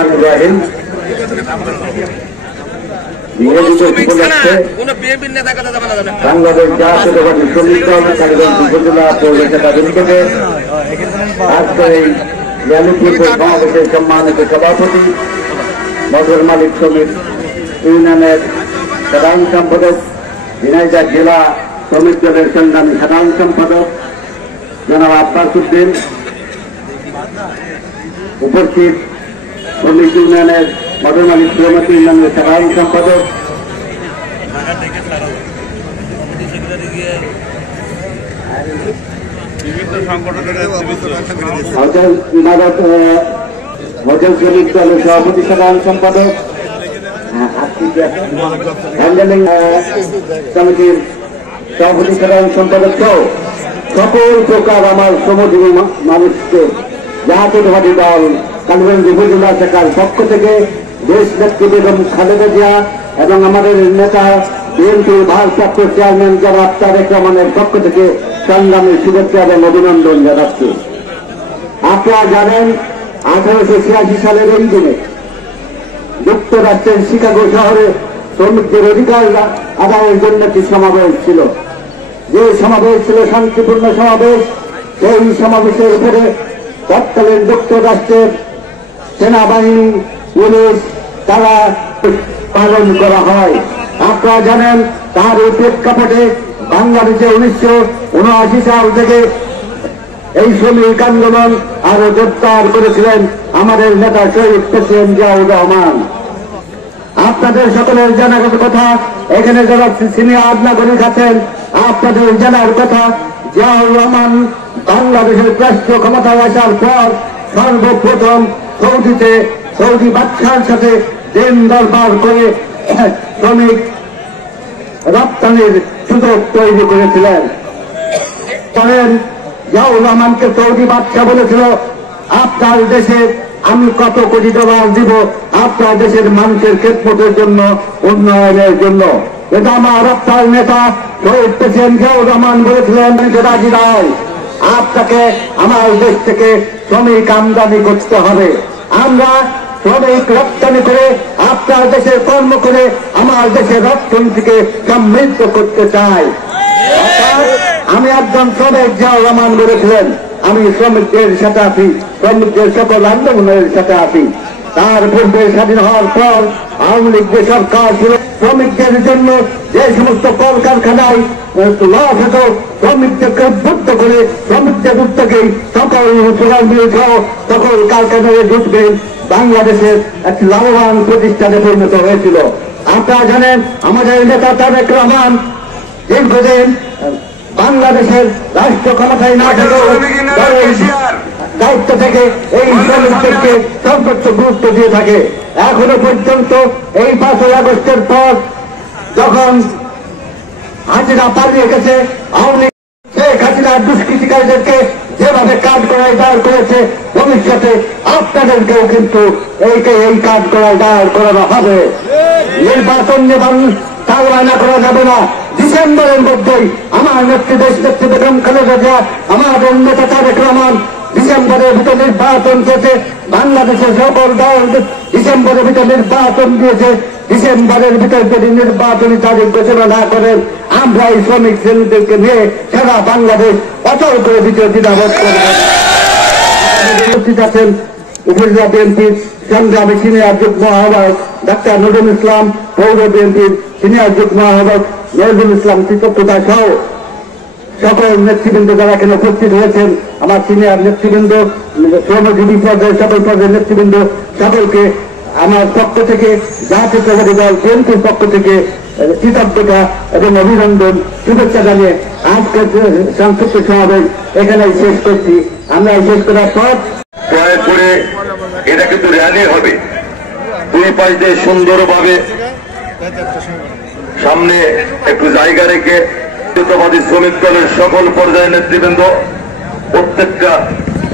রহমানির রহিম। বাংলাদেশ জাতীয়তাবাদী শ্রমিক দল কালীগঞ্জ উপজেলা পৌর শাখা থেকে আজকের এই র্যালিপুর সমাবেশের সম্মানিত সভাপতি মধুর মালিক শ্রমিক ইউনিয়নের সাধারণ সম্পাদক, ঝিনাইদহ জেলা শ্রমিক দলের সংগ্রামী সাধারণ সম্পাদক জনাব আব্বাস উদ্দিন, উপস্থিত শ্রমিক ইউনিয়নের মধুর মালিক শ্রমিক ইউনিয়নের সাধারণ সম্পাদক, হোটেল শ্রমিক দলের সভাপতি সাধারণ সম্পাদক, হ্যান্ডেলিং কমিটির সভাপতি সাধারণ সম্পাদক সহ সকল প্রকার আমার শ্রমজীবী মানুষকে জাতীয়তাবাদী দল কালীগঞ্জ উপজেলা শাখার পক্ষ থেকে দেশ নেত্রী বেগম খালেদা জিয়া এবং আমাদের নেতা বিএনপির ভারপ্রাপ্ত চেয়ারম্যান জনাব তারেক রহমানের পক্ষ থেকে সংগ্রামী শুভেচ্ছা এবং অভিনন্দন জানাচ্ছি। আপনারা জানেন 1886 সালের এই দিনে যুক্তরাষ্ট্রের শিকাগো শহরে শ্রমিকদের অধিকার আদায়ের জন্য একটি সমাবেশ ছিল। যে সমাবেশ ছিল শান্তিপূর্ণ সমাবেশ, সেই সমাবেশের উপরে তৎকালীন যুক্তরাষ্ট্রের সেনাবাহিনী, পুলিশ তারা পালন করা হয়। আপনারা জানেন তার এই প্রেক্ষাপটে বাংলাদেশে 1979 সাল থেকে এই শ্রমিক আন্দোলন আরো জোরদার করেছিলেন আমাদের নেতা শহীদ প্রেসিডেন্ট জিয়াউর রহমান। আপনাদের সকলের জানার কথা, এখানে যারা সিনিয়র নাগরিক আছেন আপনাদের জানার কথা, জিয়াউর রহমান বাংলাদেশের রাষ্ট্র ক্ষমতায় আসার পর সর্বপ্রথম সৌদি বাদশার সাথে দিন দরবার করে শ্রমিক রপ্তানির সুযোগ তৈরি করেছিলেন। জিয়াউর রহমানকে সৌদি বাদশা বলেছিল, আপনার দেশে আমি কত কোটি ডলার দিব আপনার দেশের মানুষের খেদমতের জন্য, উন্নয়নের জন্য। এটা আমার আপনার নেতা শহীদ প্রেসিডেন্ট জিয়াউর রহমান বলেছিলেন, রাজি নয়, আপনাকে আমার দেশ থেকে শ্রমিক আমদানি করতে হবে। আমরা শ্রমিক রপ্তানি করে আপনার দেশের কর্ম করে আমার দেশের অর্থনীতিকে সমৃদ্ধ করতে চাই। আমি একজন শ্রমিক, জিয়াউর রহমান বলেছিলেন আমি শ্রমিকদের সাথে আছি, শ্রমিকদের সকল আন্দোলনের সাথে আছি। তার পূর্বে স্বাধীন হওয়ার পর আওয়ামী লীগ যে সরকার ছিল, শ্রমিকদের জন্য যে সমস্ত কলকারখানায় লস হতো শ্রমিকদেরকে উদ্বুদ্ধ করে শ্রমিকদের উদ্যোগেই সকল সোলার মিল সহ সকল কারখানায় ঢুকবে বাংলাদেশের একটি লাভবান প্রতিষ্ঠানে পরিণত হয়েছিল। আপনারা জানেন আমাদের নেতা তারেক রহমান দীর্ঘদিন বাংলাদেশের রাষ্ট্র ক্ষমতায় না থাকেও দায়িত্ব থেকে এই শ্রমিকদেরকে সর্বোচ্চ গুরুত্ব দিয়ে থাকে। এখনো পর্যন্ত এই 5ই আগস্টের পর যখন হাসিনা পালিয়ে গেছে, আওয়ামী লীগ শেখ হাসিনার দুষ্কৃতিকারীদেরকে যেভাবে কাজ করায় দাঁড় করেছে, ভবিষ্যতে আপনাদেরকেও কিন্তু এই কাজ করায় দাঁড় করানো হবে। নির্বাচন না করা যাবে না। ডিসেম্বরের মধ্যেই আমার দেশ নেত্রী বেগম খালেদা জিয়া, আমাদের নেতা তারেক রহমান ডিসেম্বরের ভিতর নির্বাচন চেয়েছে। বাংলাদেশের সকল দল ডিসেম্বরের ভিতর নির্বাচন দিয়েছে। ডিসেম্বরের ভিতর যদি নির্বাচনী তারিখ ঘোষণা না করেন, আমরা এই শ্রমিক শ্রেণীদেরকে নিয়ে সারা বাংলাদেশ অচল করে দিতে দ্বিধাবোধ করবেন। আছেন উপজেলা বিএনপির সংগ্রামী সিনিয়র যুগ্ম আহ্বায়ক ডাক্তার নজরুল ইসলাম, পৌর বিএনপির সিনিয়র যুগ্ম আহ্বায়ক নজরুল ইসলাম চিত্রপ্রদা সহ সকল নেতৃবৃন্দ যারা এখানে উপস্থিত হয়েছেন, আমার সিনিয়র নেতৃবৃন্দ, শ্রমজীবী পর্যায়ের সকল পর্যায়ের নেতৃবৃন্দ, সকলকে আমার পক্ষ থেকে জাতীয়তাবাদী দল বিএনপির পক্ষ থেকে কৃতজ্ঞতা এবং অভিনন্দন শুভেচ্ছা জানিয়ে আজকের সংক্ষিপ্ত সমাবেশ এখানেই শেষ করছি। আমরা শেষ করার পর করে এটা কিন্তু র্যালি হবে, দুই পাশ দিয়ে সুন্দরভাবে সামনে একটু জায়গা রেখে জাতীয়তাবাদী শ্রমিক দলের সকল পর্যায়ের নেতৃবৃন্দ, প্রত্যেকটা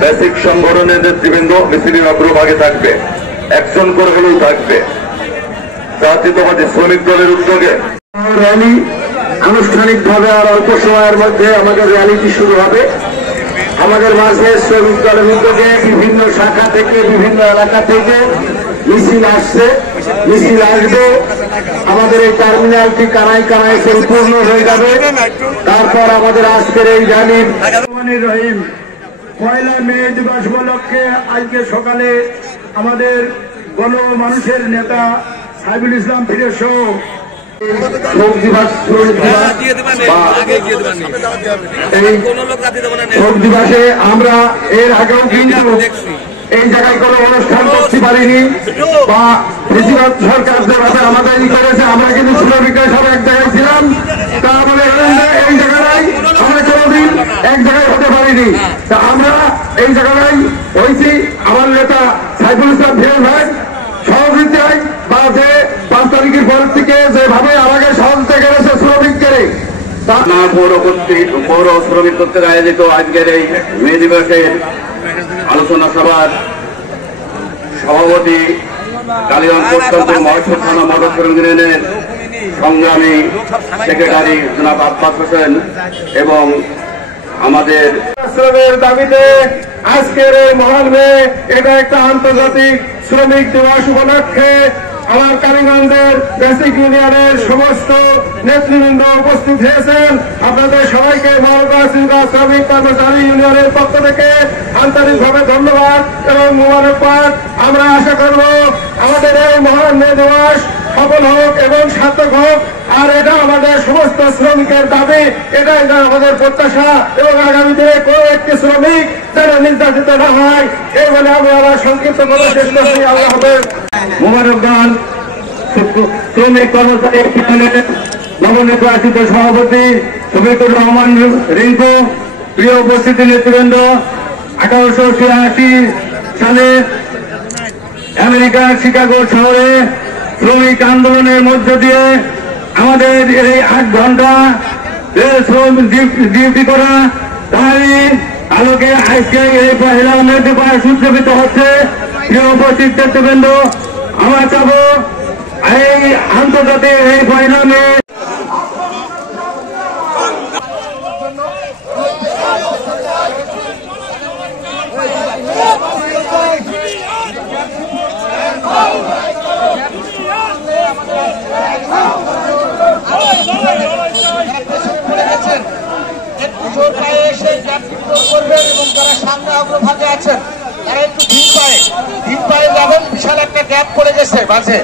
বেসিক সংগঠনের নেতৃবৃন্দ মিছিলের অগ্রভাগে থাকবে, একজন করে হলেও থাকবে। জাতীয়তাবাদী শ্রমিক দলের উদ্যোগে র্যালি আনুষ্ঠানিকভাবে আর অল্প সময়ের মধ্যে আমাদের র্যালিটি শুরু হবে। আমাদের মাঝে শ্রমিক দলের উদ্যোগে বিভিন্ন শাখা থেকে, বিভিন্ন এলাকা থেকে মিছিল আসছে, মিছিল আসবে, আমাদের এই টার্মিনালটি কানায় কানায় পরিপূর্ণ হয়ে যাবে। তারপর আমাদের আজকের এই র্যালির রহিম 1 মে দিবস উপলক্ষে আজকে সকালে আমাদের গণমানুষের নেতা সাইফুল ইসলাম ফিরোজ সহ শোক দিবসে আমরা এর আগেও কিন্তু এই জায়গায় কোনো অনুষ্ঠান করতে পারিনি বা বেশিরভাগ সরকার যেভাবে আমাদের ই করেছে, আমরা কিন্তু শ্রমিকের সব এক জায়গায় ছিলাম, তা বলে এই জায়গায় আমরা কোনোদিন এক জায়গায় হতে পারিনি। তা আমরা এই জায়গায় হয়েছি আমার নেতা সাইফুল ইসলাম ফিরোজ ভাই সহযোগিতায় বা যে 5 তারিখের পর থেকে যেভাবে আমাকে সহযোগিতা করেছে শ্রমিকদের পৌর শ্রমিক কর্তৃক আয়োজিত আজকের এই মে দিবসের আলোচনা সভার সভাপতি কালীগঞ্জ প্রত্যন্ত মহেশপুর থানা মদতপুর ইউনিয়নের সংগ্রামী সেক্রেটারি জনাব আব্বাস হোসেন এবং আমাদের শ্রমের দাবিতে আজকের এই মহান মে, এটা একটা আন্তর্জাতিক শ্রমিক দিবস উপলক্ষে আমার কালীগঞ্জের বেসিক ইউনিয়নের সমস্ত নেতৃবৃন্দ উপস্থিত হয়েছেন। আপনাদের সবাইকে মালদা সিংহা শ্রমিক কর্মচারী ইউনিয়নের পক্ষ থেকে আন্তরিকভাবে ধন্যবাদ এবং মোবারকবাদ। আমরা আশা করব আমাদের এই মহান মে দিবস সফল হোক এবং সার্থক হোক, আর এটা আমাদের সমস্ত শ্রমিকের দাবি, এটাই আমাদের প্রত্যাশা এবং আগামী দিনে কোন একটি শ্রমিক যেন নির্যাতিত না হয়, এই বলে আমি আমার সংক্ষিপ্ত কথা শেষ করছি। আল্লাহ হাফেজ। মোবারকবাদ শ্রমিক কর্মচারী ইউনিয়নের নবনির্বাচিত সভাপতি শফিকুর রহমান রিঙ্কু, প্রিয় উপস্থিতি নেতৃবৃন্দ, 1886 সালে আমেরিকার শিকাগো শহরে শ্রমিক আন্দোলনের মধ্য দিয়ে আমাদের এই 8 ঘন্টা ডিউটি করা, তারই আলোকে আজকে এই 1 মে দিবস উদযাপিত হচ্ছে। প্রিয় উপস্থিত নেতৃবৃন্দ, আমরা চাব এই আন্তর্জাতিক এই 1 মে করবেন এবং যারা সামনে অগ্রভাগে আছেন তারা একটু ভিড় পায়ে যাবেন। বিশাল একটা গ্যাপ পড়ে গেছে মাঝে।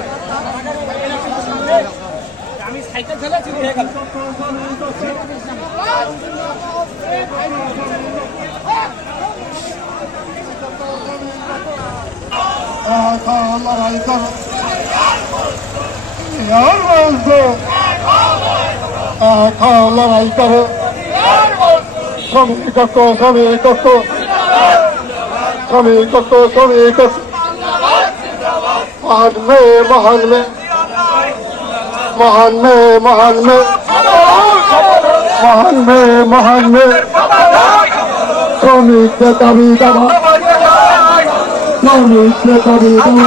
আমি সাইকেল চালাচ্ছি হয়ে গেল। লড়াই করো শ্রমিক মহান মে শ্রমিক দাবি দাবা, শ্রমিক দাবি দাবা,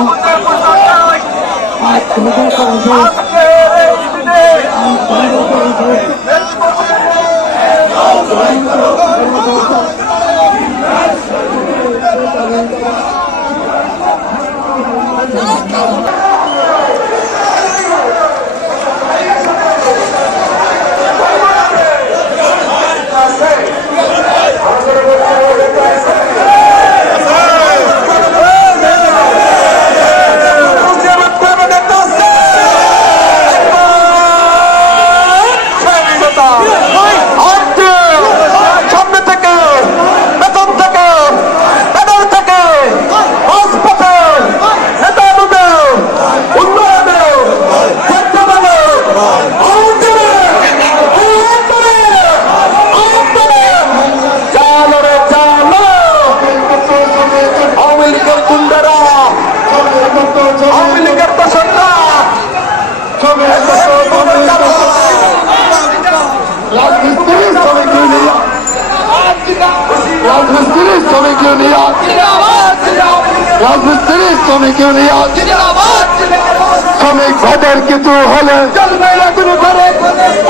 শ্রমিক ভাইদের কিছু হলে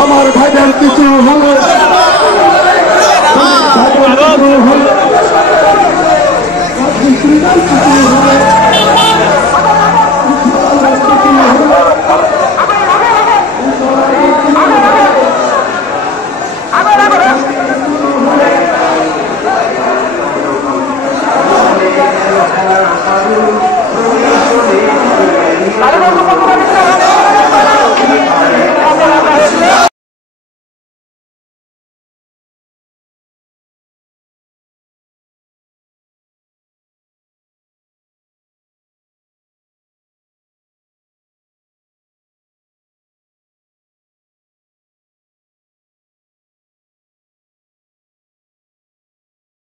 আমার ভাইদের কিছু হলে